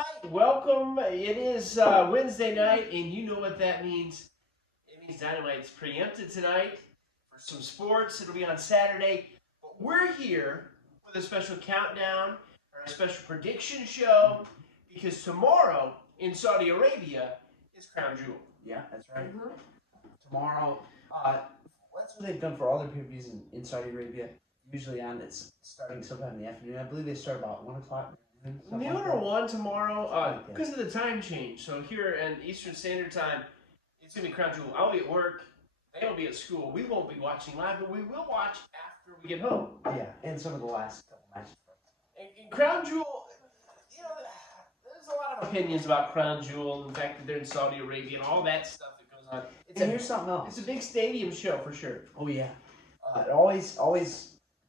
right, welcome. It is Wednesday night, and you know what that means. It means Dynamite's preempted tonight for some sports. It'll be on Saturday. But we're here with a special countdown or a special prediction show because tomorrow in Saudi Arabia is Crown Jewel. Yeah, that's right. Tomorrow, that's what they've done for all their pay-per-views in Saudi Arabia. Usually it's starting sometime in the afternoon. I believe they start about 1 o'clock. Noon or 1 tomorrow because of the time change. So here in Eastern Standard Time, it's going to be Crown Jewel. I'll be at work. They'll be at school. We won't be watching live, but we will watch after we get home. Yeah, and some of the last couple matches. And Crown Jewel, you know, there's a lot of opinions about Crown Jewel and the fact that they're in Saudi Arabia and all that stuff that goes on. Here's something else. It's a big stadium show for sure. Oh, yeah. Always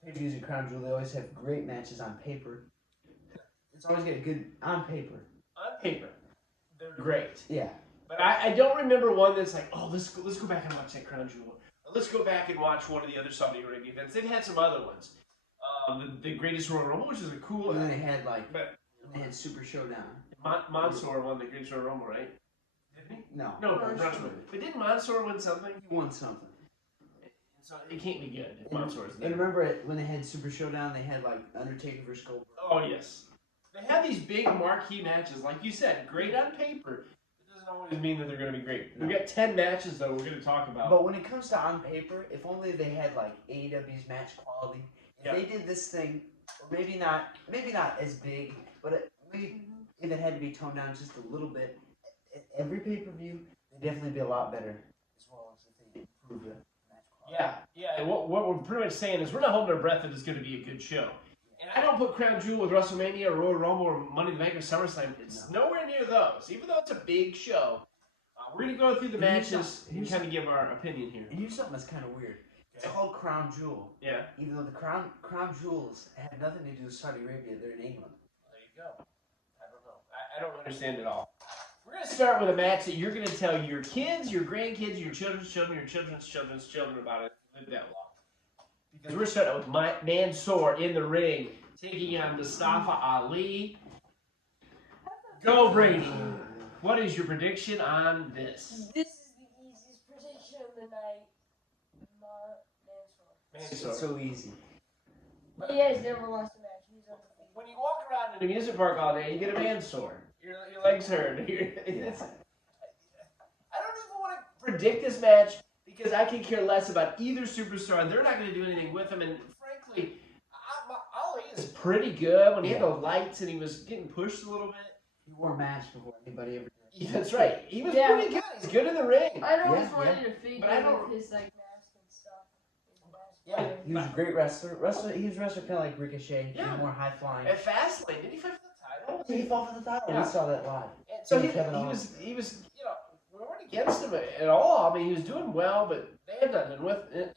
pay-per-views in Crown Jewel, they always have great matches on paper. It's always got good on paper. On paper, they're great. Yeah. But I don't remember one that's like, oh, let's go back and watch that Crown Jewel. Or let's go back and watch one of the other Saudi Arabia events. They've had some other ones. The Greatest Royal Rumble, which is a cool. And then they had Super Showdown. Mansoor won the Greatest Royal Rumble, right? Didn't he? No. No, but didn't Mansoor win something? He won something. So it can't be good if Mansoor's there. And remember when they had Super Showdown, they had like Undertaker versus Goldberg. Oh yes. They have these big marquee matches, like you said, great on paper. It doesn't always mean that they're going to be great. No. We've got 10 matches, though, we're going to talk about. But when it comes to on paper, if only they had, like, AEW's match quality. If they did this thing, or maybe not as big, but maybe if it had to be toned down just a little bit, every pay-per-view, they'd definitely be a lot better, as well as if they improved the match quality. Yeah. And what we're pretty much saying is we're not holding our breath that it's going to be a good show. And I don't put Crown Jewel with WrestleMania or Royal Rumble or Money in the Bank or SummerSlam. It's nowhere near those. Even though it's a big show, we're going to go through the matches and kind of give our opinion here. And here's something that's kind of weird. It's called Crown Jewel. Yeah. Even though the Crown Jewels have nothing to do with Saudi Arabia, they're in England. There you go. I don't know. I don't understand it all. We're going to start with a match that you're going to tell your kids, your grandkids, your children's children, your children's children's children about it. Live that long. Because we're starting with Mansoor in the ring, taking on Mustafa Ali. Go, Brady. What is your prediction on this? This is the easiest prediction of the night. Mansoor. It's so easy. He has never lost a match. He's undefeated. When you walk around in an amusement park all day, you get a Mansoor. Your legs hurt. I don't even want to predict this match because I can care less about either superstar. They're not going to do anything with them. And frankly, Ali is pretty good. When he had the lights and he was getting pushed a little bit. He wore a mask before anybody ever did. Yeah, that's right. He was pretty good. He's good in the ring. I always wanted to figure But I don't- with his like mask and stuff. Yeah, he was a great wrestler. He was a wrestler kind of like Ricochet. Yeah. More high flying. At Fastlane, did he fight for the title? He fought for the title. Yeah. We saw that live. And so he Kevin was, you know, we weren't against him at all. I mean, he was doing well, but they had nothing anything with him,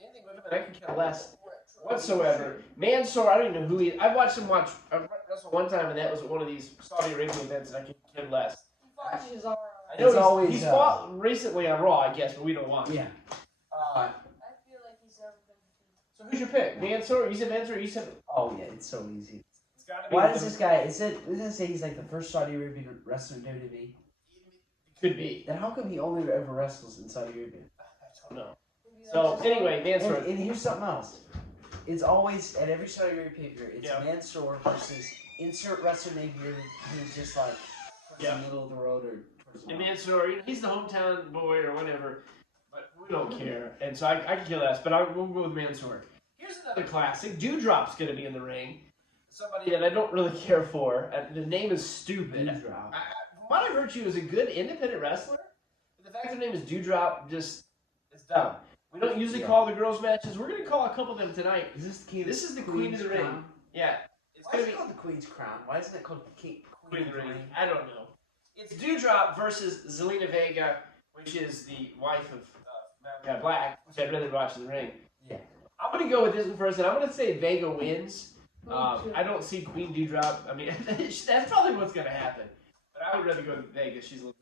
and I could care less whatsoever. Mansoor, I don't even know who he is. I watched him wrestle one time, and that was at one of these Saudi Arabian events, and I could care less. He fought Cesaro. I know It's always, he's fought recently on Raw, I guess, but we don't watch. Yeah. I feel like he's never been defeated. So who's your pick? Mansoor? You said Mansoor? You said... Oh, yeah, it's so easy. It's gotta be Why does this guy, doesn't it say he's like the first Saudi Arabian wrestler in WWE? Could be. Then how come he only ever wrestles in Saudi Arabia? I don't know. So, anyway, Mansoor. And here's something else. It's always, at every Saudi Arabia pay-per-view, it's Mansoor versus insert wrestler name here who's just like towards the middle of the road or towards the And Mansoor, he's the hometown boy or whatever, but we don't care. And so I can kill less, but we'll go with Mansoor. Here's another classic. Dewdrop's going to be in the ring. Somebody that I don't really care for. The name is stupid. Dewdrop. From what I've heard, she was a good independent wrestler. But the fact her name is Dewdrop just is dumb. We don't usually call the girls' matches. We're going to call a couple of them tonight. Is this the key? This is the Queen of the Ring. Yeah. It's Why is it called the Queen's Crown? Why isn't it called the Queen of the Ring? I don't know. It's Dewdrop versus Zelina Vega, which is the wife of Malachi Black, which I'd rather watch in the ring. Yeah. I'm going to go with this one first, and I'm going to say Vega wins. I don't see Queen Dewdrop. I mean, that's probably what's going to happen. But I would rather go with Vega. She's a little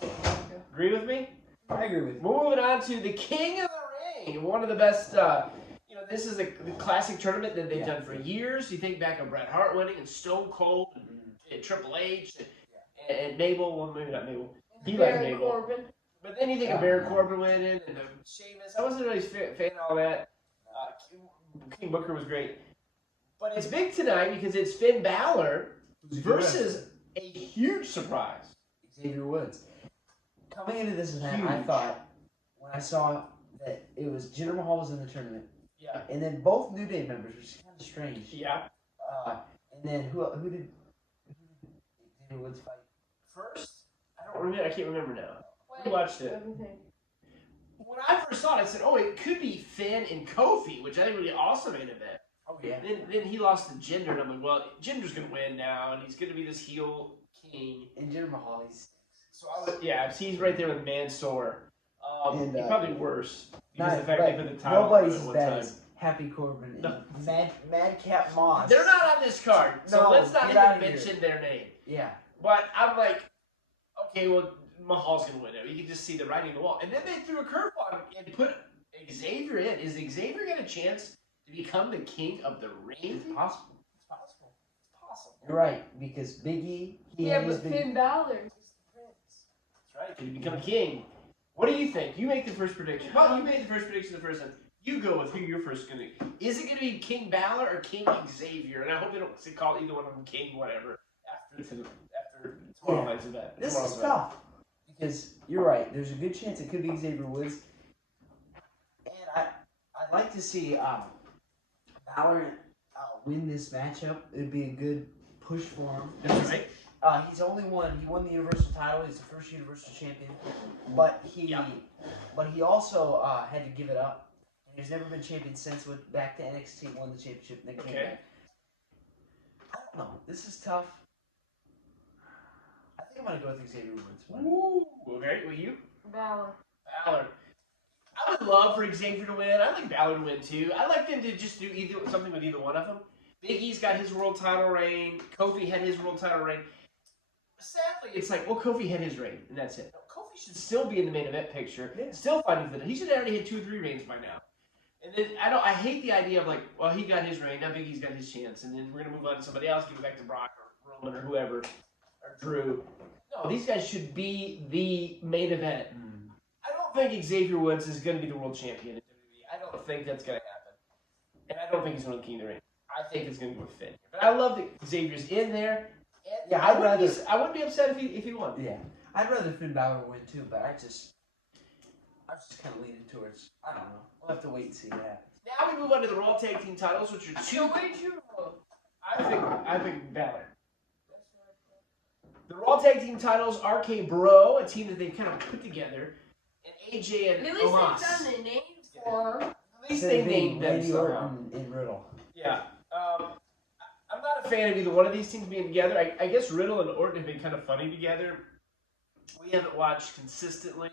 bit better. Agree with me? I agree with you. We're moving on to the King of the Ring. One of the best, this is the classic tournament that they've done for years. You think back of Bret Hart winning and Stone Cold and Triple H. and Mabel. Well, maybe not Mabel. He liked Baron Mabel. Corbin. But then you think of Baron Corbin winning and Sheamus. I wasn't really a fan of all that. King Booker was great. But it's big tonight because it's Finn Balor versus a huge surprise. Xavier Woods. Coming into this event, I Huge. thought, when I saw that it was Jinder Mahal was in the tournament, Yeah. and then both New Day members, which is kind of strange. Yeah. And then who did Xavier Woods fight? First, I don't remember. I can't remember now. Wait, We watched it. let me think. When I first saw it, I said, "Oh, it could be Finn and Kofi," which I think would be awesome in an event. Oh yeah. Then he lost to Jinder, and I'm like, well, Jinder's gonna win now, and he's gonna be this heel king. And Jinder Mahal, he's So he's right there with Mansoor. And, He's probably worse because not, of the fact right, they put the title nobody's on as at one bad time. as Happy Corbin and No. Madcap Moss. They're not on this card, so No, let's not get outta even here. mention their name. Yeah. But I'm like, okay, well, Mahal's gonna win it. You can just see the writing on the wall. And then they threw a curveball and put Xavier in. Is Xavier got a chance to become the king of the ring? It's possible. It's possible. It's possible. You're right, because Big E, he Yeah, had his but big... Finn Balor is the prince. That's right. Can he become king? What do you think? You make the first prediction. Well, you made the first prediction the first time. You go with who you're first going to. Is it going to be King Balor or King Xavier? And I hope they don't call either one of them King whatever after tomorrow night's event. This Tomorrow's is event. tough. Because you're right, there's a good chance it could be Xavier Woods. And I'd like to see Balor win this matchup. It'd be a good push for him. That's right. He won the Universal title. He's the first Universal Champion, but he also had to give it up. And he's never been champion since. Went back to NXT, won the championship, and then came Okay. back. I don't know. This is tough. I think I'm gonna go with Xavier Woods. Ooh, okay. Well, you? Balor. Balor. I would love for Xavier to win. I like Balor to win too. I like them to just do something with either one of them. Big E's got his world title reign. Kofi had his world title reign. Sadly, it's like, well, Kofi had his reign, and that's it. No, Kofi should still be in the main event picture, still fighting for that. He should have already had 2 or 3 reigns by now. And then I hate the idea of like, well, he got his reign, now Big E's got his chance, and then we're gonna move on to somebody else, give it back to Brock or Roman or whoever or Drew. No, these guys should be the main event. I don't think Xavier Woods is going to be the world champion in WWE. I don't think that's going to happen. And I don't think he's going to King of the Ring. I think it's going to go with Finn. But I love that Xavier's in there. And Yeah, I wouldn't be upset if he won. Yeah, I'd rather Finn Balor win too, but I was just kind of leaning towards. I don't know. We'll have to wait and see what happens. Now we move on to the Raw Tag Team titles, which are So two. wait, you vote. I think Balor. The Raw Tag Team titles, RK Bro, a team that they've kind of put together, and AJ and At least Omos. they've done the names for him. At least Instead they of being named them Randy somehow. Orton and Riddle. Yeah. I'm not a fan of either one of these teams being together. I guess Riddle and Orton have been kind of funny together. We haven't watched consistently.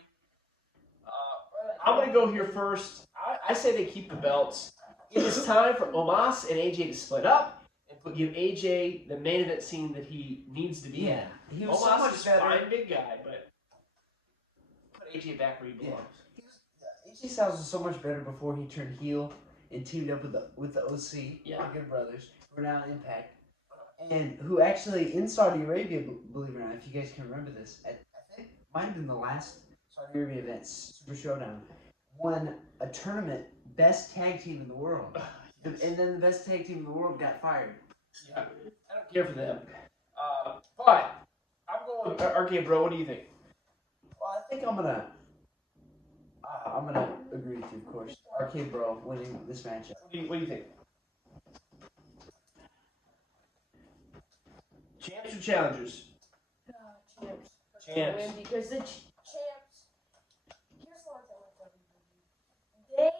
I'm going to go here first. I say they keep the belts. It is time for Omos and AJ to split up and give AJ the main event scene that he needs to be in. He was Omos so much is better. fine, big guy, but put AJ back where he belongs. AJ Styles was so much better before he turned heel and teamed up with the OC, Yeah. the Good Brothers, who are now in Impact, and who actually in Saudi Arabia, believe it or not, if you guys can remember this, I think might have been the last Saudi Arabia event, Super Showdown, won a tournament best tag team in the world, Yes. and then the best tag team in the world got fired. Yeah. I don't care for them. But I'm going with RK Bro. What do you think? Well, I think I'm gonna agree with you, of course. RK Bro winning this matchup. What do you think? Champs or challengers? Champs. Champs. Win because the champs. Here's the one thing with WWE.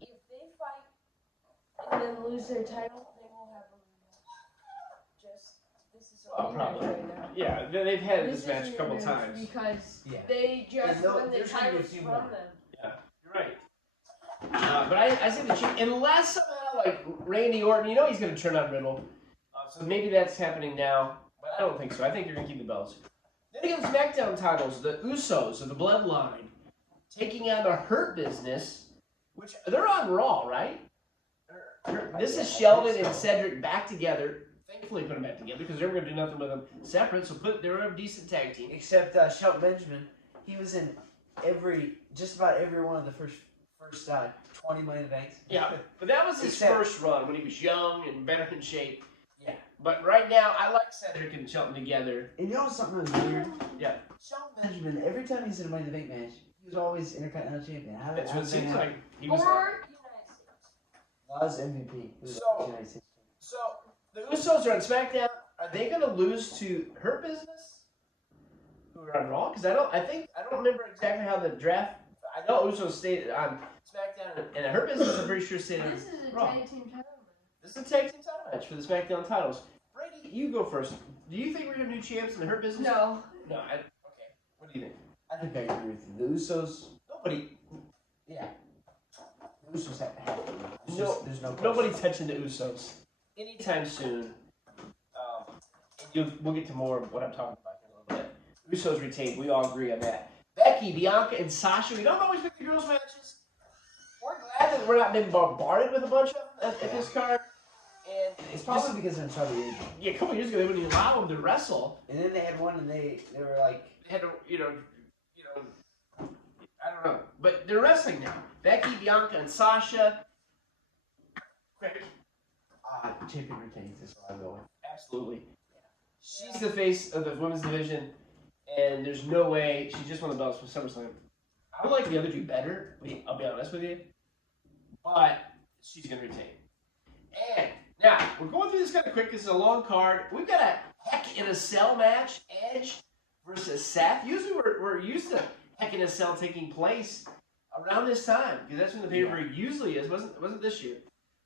If they fight and then lose their title, they will have a rematch. This is a Oh, rematch probably. right now. Yeah, they've had this is match a couple rematch times. because Yeah. they just And won the there's gonna be a titles few from more. them. Yeah, you're right. But I say the Chiefs, unless somehow like Randy Orton, he's going to turn on Riddle. So maybe that's happening now, but I don't think so. I think they're going to keep the belts. Then again, SmackDown titles, the Usos of the Bloodline, taking on the Hurt Business, which they're on Raw, right? This is Sheldon and Cedric back together thankfully put them back together because they were going to do nothing with them separate. So they were a decent tag team. Except Shelton Benjamin, he was in just about every one of the first 20 Money in the Banks. Yeah, but that was his first run when he was young and better in shape. Yeah. But right now, I like Cedric and Shelton together. And you know something really weird? Yeah. Shelton Benjamin, every time he's in a Money in the Bank match, he was always Intercontinental Champion. That's what it seems like. He was. Or United States. That was MVP. He was So- United States. So the Usos are on SmackDown. Are they going to lose to Hurt Business? Who are on Raw? Because I don't remember exactly how the draft. I know Usos stayed on SmackDown, and Hurt Business, I'm pretty sure stayed on This is a Raw. tag team title match. This is a tag team title match for the SmackDown titles. Brady, you go first. Do you think we're going to do champs in the Hurt Business? No. No. Okay. What do you think? I think I agree with you. The Usos, Nobody. yeah. The Usos have to win. There's no question. Nobody touching the Usos anytime soon. We'll get to more of what I'm talking about in a little bit. Usos retained. We all agree on that. Becky, Bianca, and Sasha. We don't always pick the girls' matches. We're glad that we're not being bombarded with a bunch of them at this card. And It's probably because they're in Saudi Arabia. yeah, a couple years ago they wouldn't even allow them to wrestle. And then they had one, and they were like, They had to, I don't know. But they're wrestling now. Becky, Bianca, and Sasha. Quick. champion retains. Is what I go with. Absolutely. She's the face of the women's division, and there's no way she just won the belts for SummerSlam. I would like the other two better. I'll be honest with you, but she's gonna retain. And now we're going through this kind of quick. This is a long card. We've got a Heck in a Cell match: Edge versus Seth. Usually we're used to Heck in a Cell taking place around this time because that's when the pay-per-view usually is. Wasn't this year?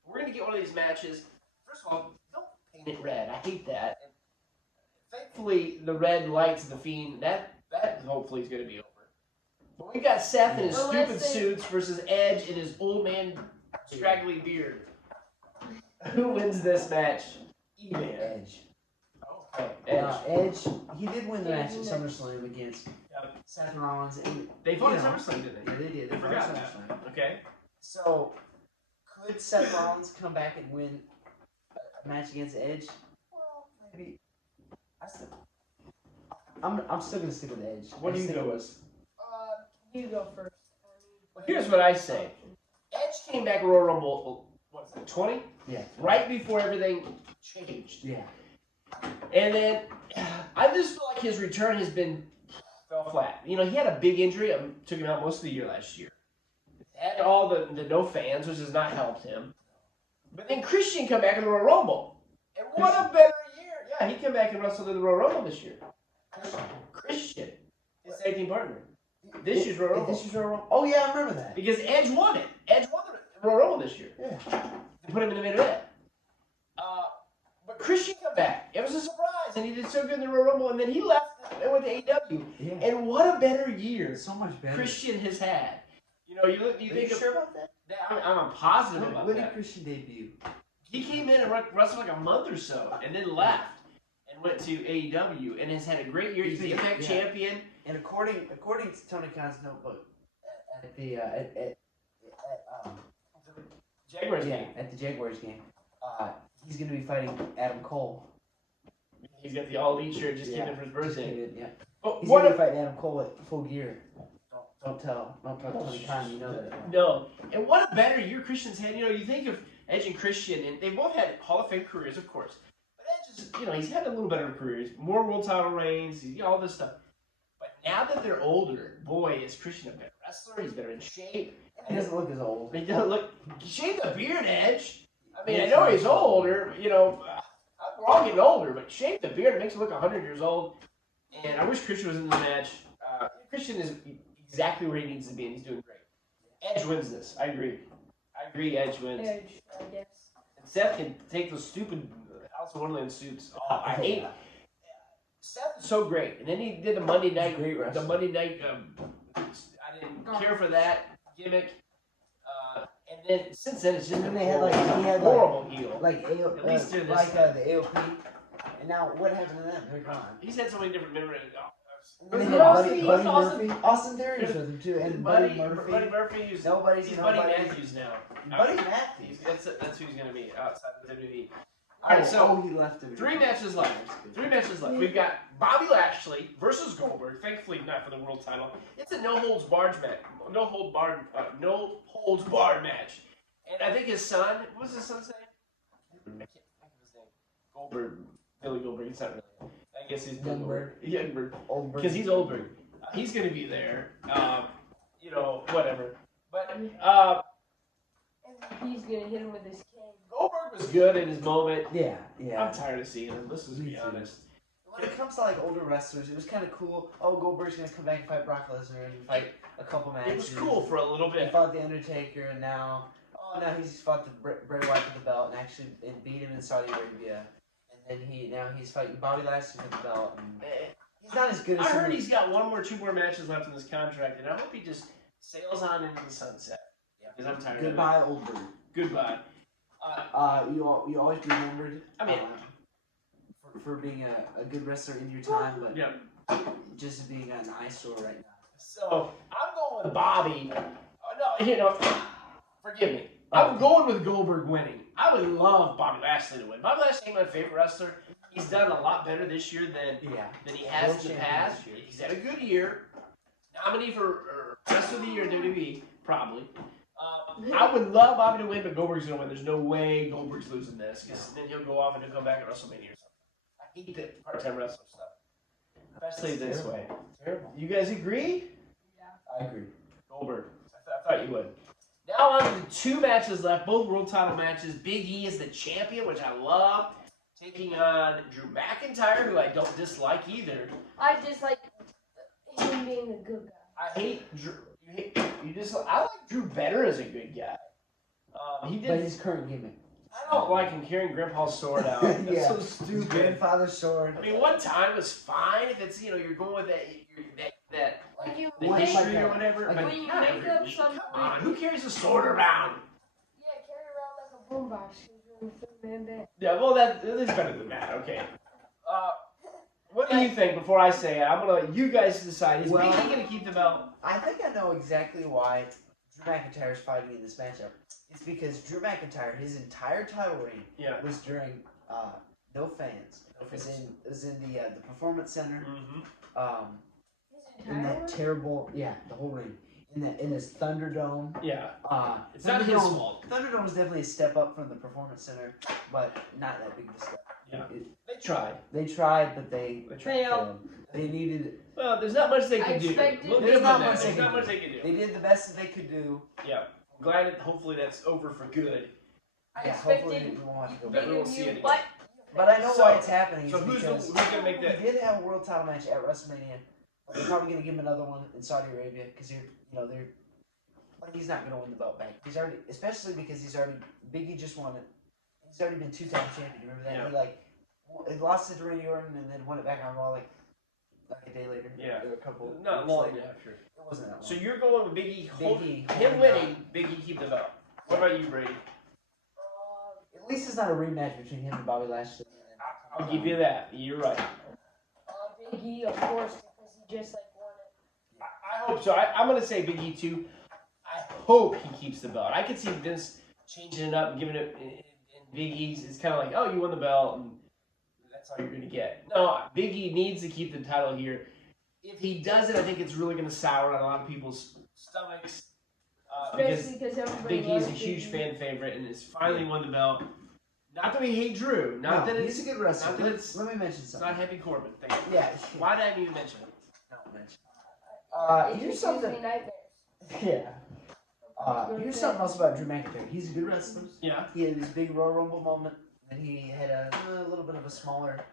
We're gonna get one of these matches. First of all, don't paint it red. I hate that. And thankfully, the red lights the Fiend. That hopefully is gonna be over. But we got Seth in his stupid suits versus Edge in his old man straggly beard. Who wins this match? Edge. Okay, Edge. Edge. He did win the match at SummerSlam against Seth Rollins. And, They fought you at know, SummerSlam, didn't they? Yeah, they did. I They forgot fought at that. SummerSlam. Okay. So, could Seth Rollins come back and win a match against Edge? Well, maybe. I'm still gonna stick with Edge. What do you go with? You go first. Well, here's what I say. Edge came back Royal Rumble, what was it, 20? Yeah. Right before everything changed. Yeah. And then, I just feel like his return fell flat. You know, he had a big injury, took him out most of the year last year. Had all the no fans, which has not helped him. But then Christian come back in the Royal Rumble. And what a better year. Yeah, he came back and wrestled in the Royal Rumble this year. Christian, his tag team partner. This year's Royal Rumble. This year's Royal Rumble. Oh yeah, I remember that. Because Edge won it. Edge won the Royal Rumble this year. Yeah. They put him in the main event. But Christian come back. It was a surprise, and he did so good in the Royal Rumble, and then he left and went to AEW. Yeah. And what a better year So much better. Christian has had. You know, you Are think you of sure about that? I'm positive about When did that. Christian debut? He came in and wrestled like a month or so, and then left and went to AEW, and has had a great year. He's the Impact champion. And according to Tony Khan's notebook, at the Jaguars game. at the Jaguars game, he's going to be fighting Adam Cole. He's got the All Elite shirt, just came in for his birthday. Yeah. But He's what going to a be fighting Adam Cole at Full Gear. Don't tell Tony Khan you know that. no, and what a better year Christian's had. You know, you think of Edge and Christian, and they both had Hall of Fame careers, of course. But Edge is, you know, he's had a little better careers, more world title reigns, all this stuff. But now that they're older, boy, is Christian a better wrestler. He's better in shape. He doesn't look as old. He doesn't look. Shave the beard, Edge. I mean, I know he's older. You know, we're all getting older, but shave the beard makes him look 100 years old. And I wish Christian was in the match. Christian is exactly where he needs to be, and he's doing great. Edge wins this. I agree. Edge wins. Edge, I guess. And Seth can take those stupid House of Wonderland suits. Oh, I hate it. Seth is so great. And then he did the Monday night. Great wrestler. The Monday night. I didn't care for that gimmick. And then since then it's just And been they had horrible heel. like At least they're this the AOP. And now what happened to them? They're gone. He's had so many different memories. And they had Buddy Buddy Murphy. Murphy. Austin Theory was with him too, and Buddy Murphy. Buddy Murphy. He's Nobody's Buddy nobody. Matthews now. Buddy Matthews. That's who he's going to be outside of WWE. All right, so he left it. 3 matches left. 3 matches left. We've got Bobby Lashley versus Goldberg. Thankfully, not for the world title. It's a no holds barred match. No holds barred match. And I think his son. What was his son's name? I can't think of his name. Goldberg. Billy Goldberg. It's not really. I guess he's Goldberg. Youngberg. Because he's Oldberg. He's going to be there. You know, whatever. But he's gonna hit him with his cane. Goldberg was good in his moment. Yeah. I'm tired of seeing him. Let's just be honest. When it comes to like older wrestlers, it was kind of cool. Oh, Goldberg's gonna come back and fight Brock Lesnar and fight a couple matches. It was cool for a little He bit. fought the Undertaker, and now he's fought the Bray Wyatt for the belt and actually beat him in Saudi Arabia. And then he's fighting Bobby Lashley for the belt. And he's not as good as I heard he's got 2 more matches left in this contract, and I hope he just sails on into the sunset. Because I'm tired Goodbye, of it. Oldberg. Goodbye. You always be remembered. I mean, for being a good wrestler in your time, but yeah. just being an eyesore right now. So I'm going with Bobby. No, you know, forgive me. I'm going with Goldberg winning. I would love Bobby Lashley to win. Bobby Lashley ain't my favorite wrestler. He's done a lot better this year than he has in the past. He's had a good year. Nominee for Wrestler of the Year in WWE, probably. I would love Bobby to win, but Goldberg's going to win. There's no way Goldberg's losing this, because then he'll go off and he'll come back at WrestleMania or something. I hate the part-time wrestler stuff. Especially this way. Terrible. You guys agree? Yeah. I agree. Goldberg. I thought you would. Now on to the 2 matches left, both world title matches. Big E is the champion, which I love, taking on Drew McIntyre, who I don't dislike either. I just like him being a good guy. I hate Drew. I like Drew better as a good guy. He did. But his current gimmick. I don't like him carrying Grandpa's sword out. That's Yeah. so His stupid. grandfather's sword. I mean, one time it was fine if it's you're going with that When you the make, history or whatever. like But when you not make every up week. something, Come on, who carries a sword around? carry around like a boombox because you're a man band. Yeah, well, that is better than that. Okay. What do you think? Before I say it, I'm gonna let you guys decide. Is Well, Big E gonna keep the belt? I think I know exactly why Drew McIntyre is fighting in this matchup. It's because Drew McIntyre, his entire title reign Yeah. was during no fans. It was in the Performance Center. Mm-hmm. His In entire that terrible, the whole ring. In this Thunderdome. Yeah. It's Thunderdome, not his fault. Thunderdome was definitely a step up from the Performance Center, but not that big of a step. Yeah. They tried. They tried, but they failed. They needed. Well, there's not much they could do. expected- We'll There's give not them much that. they There's can not do. much they can do. They did the best that they could do. Yeah. I'm glad that hopefully that's over for good. I Yeah, expected hopefully we won't have to go That back. we won't see you, it but But I know So- why it's happening. So is who's because gonna make he that? did have a world title match at WrestleMania. But they're probably gonna give him another one in Saudi Arabia because they're. But he's not gonna win the belt back. He's already, especially because Biggie just won it. He's already been 2-time champion. Remember that? Yeah. He lost it to Randy Orton and then won it back on Raw like a day later. Yeah. Or a couple. Not weeks long. later. Yeah, sure. It wasn't that long. So you're going with Big E. Big E. Him winning, Big E keep the belt. What about you, Brady? At least it's not a rematch between him and Bobby Lashley. I'll give you that. You're right. Big E, of course, because he just like won it. I hope so. I'm going to say Big E too. I hope he keeps the belt. I could see Vince changing it up and giving it. And Big E's, it's kind of like, oh, you won the belt, and that's all you're going to get. No, Big E needs to keep the title here. If he doesn't, I think it's really going to sour on a lot of people's stomachs. Because Especially because everybody Big E is loves a huge Big E. fan favorite and has finally won the belt. Not that we hate Drew. Not that he's a good wrestler. not that it's- Let me mention It's something. not Happy Corbin. Thank you. Yeah. Why did I even mention it? Don't mention. It Here's just something. gives me nightmares. Yeah. Here's something else about Drew McIntyre. He's a good wrestler. Yeah. He had his big Royal Rumble moment, and he had a little bit of a smaller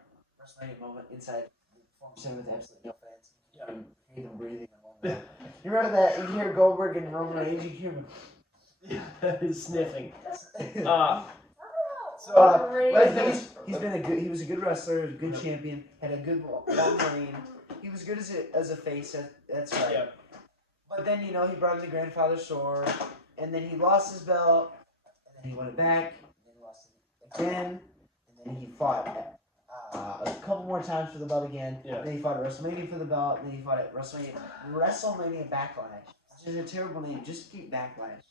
WrestleMania moment inside the Performance Center with absolutely no fans. Yeah. And hear them breathing and whatnot. You remember that? You hear Goldberg and Roman Reigns, you hear him. He's sniffing. So, Overrated. but he was a good wrestler, a good champion, had a good long reign. He was good as a face. That's right. Yeah. But then he brought in the grandfather's sword, and then he lost his belt, and then he won it back, and then he lost it again, and then he fought a couple more times for the belt again. Yeah. Then he fought at WrestleMania for the belt, and then he fought at WrestleMania Backlash, which is a terrible name. Just keep Backlash.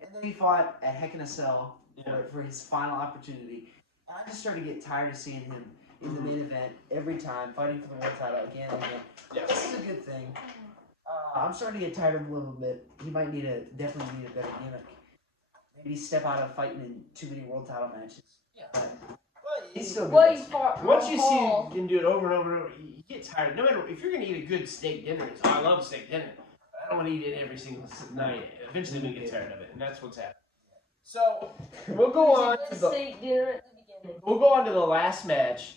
And then he fought at Heck in a Cell for his final opportunity. I just started to get tired of seeing him in the main event every time, fighting for the world title again and again. Yeah. This is a good thing. I'm starting to get tired of him a little bit. He might definitely need a better gimmick. Maybe step out of fighting in too many world title matches. Yeah. He's still good. Well, he fought Once you Paul. see him do it over and over and over, you get tired. No matter if you're gonna eat a good steak dinner, I love steak dinner. I don't want to eat it every single night. Eventually, we get tired of it, and that's what's happening. So we'll go on to the Steak dinner at the beginning. we'll go on to the last match,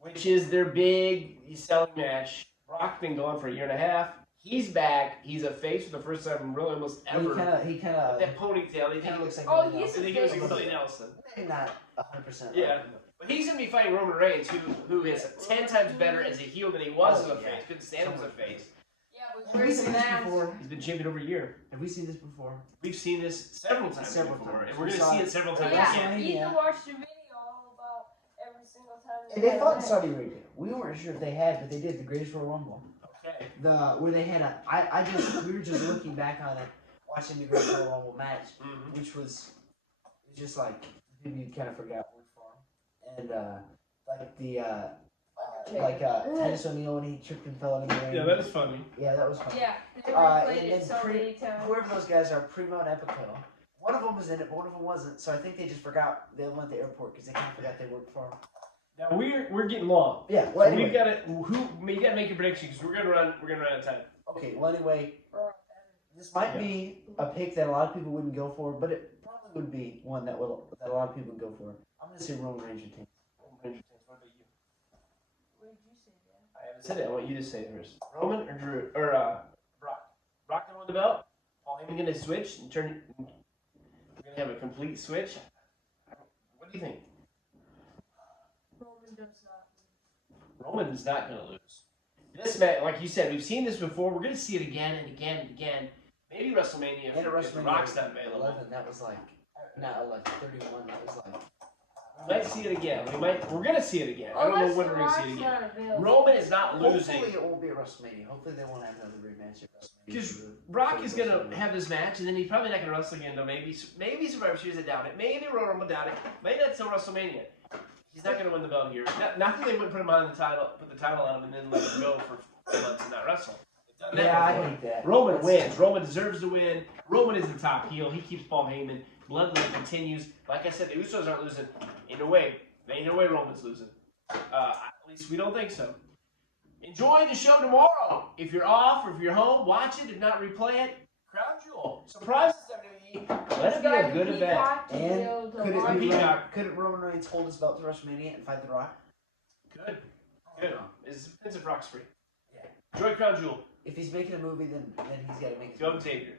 which is their big selling match. Brock's been gone for a year and a half. He's back. He's a face for the first time really almost ever. He kind of That ponytail. They think he looks like. Oh, Willie he's Nelson. they think it was like Willie Nelson. Maybe not 100%. Yeah. But he's gonna be fighting Roman Reigns, who is 10 times better as a heel than he was as a face. Couldn't stand him as a face. Yeah, but Have we seen this before? He's been champion over a year. Have we seen this before? We've seen this several times before, and we're We gonna saw see it. it several Yeah, times again. you can watch the video all about every single time. They fought in met. Saudi Arabia. We weren't sure if they had, but they did the Greatest Royal Rumble. Okay. Where they had we were just looking back on it, watching the Greatest Royal Rumble match, Mm-hmm. which was just like maybe you kind of forgot word for him, and Titus O'Neil when he tripped and fell in the ring. Yeah, that was funny. Yeah, that was fun. Yeah, they And replayed it then so many times. whoever those guys are, Primo and Epico. One of them was in it, but one of them wasn't. So I think they just forgot they went to the airport because they kind of forgot they worked for him. Now we're getting long. Yeah. Well, So anyway. you gotta make your prediction because we're gonna run out of time. Okay. Well, anyway, this might Yeah. be a pick that a lot of people wouldn't go for, but it probably would be one that a lot of people would go for. I'm gonna say Roman Reigns would take. What about you? What did you say, Dan? I haven't said it. I want you to say it first. Roman or Drew or Brock? Brock gonna win the belt. Paul Heyman gonna switch and turn. We're gonna have a complete switch. What do you think? Roman does not. Roman's not gonna lose. This match, like you said, we've seen this before. We're gonna see it again and again and again. Maybe WrestleMania And at if WrestleMania Rock's not available. 11, that was like not 11, 31. That was like. We might see it again. We're gonna see it again. I don't know Unless when the we're gonna see it Rock's again. not available. Roman is not losing. Hopefully it won't be at WrestleMania. Hopefully they won't have another rematch at WrestleMania. Because Brock is gonna have this match, and then he's probably not gonna wrestle again until maybe Survivor Series. I doubt it. Maybe Royal Rumble, doubt it. Maybe not until WrestleMania. He's not gonna win the belt here. Not that they wouldn't put him on the title, put the title on him, and then let him go for 4 months and not wrestle. They've done that Yeah, I before. hate that. Roman That's- wins. Roman deserves to win. Roman is the top heel. He keeps Paul Heyman. Bloodline continues. Like I said, the Usos aren't losing. In a way, ain't no way Roman's losing. At least we don't think so. Enjoy the show tomorrow. If you're off or if you're home, watch it. If not, replay it. Crown Jewel. Surprises WWE. Let it be a good event. And could Roman Reigns hold his belt to WrestleMania and fight The Rock? Good. Good. It's Vincent Rock's free. Yeah. Enjoy Crown Jewel. If he's making a movie, then he's got to make his Go movie. Xavier.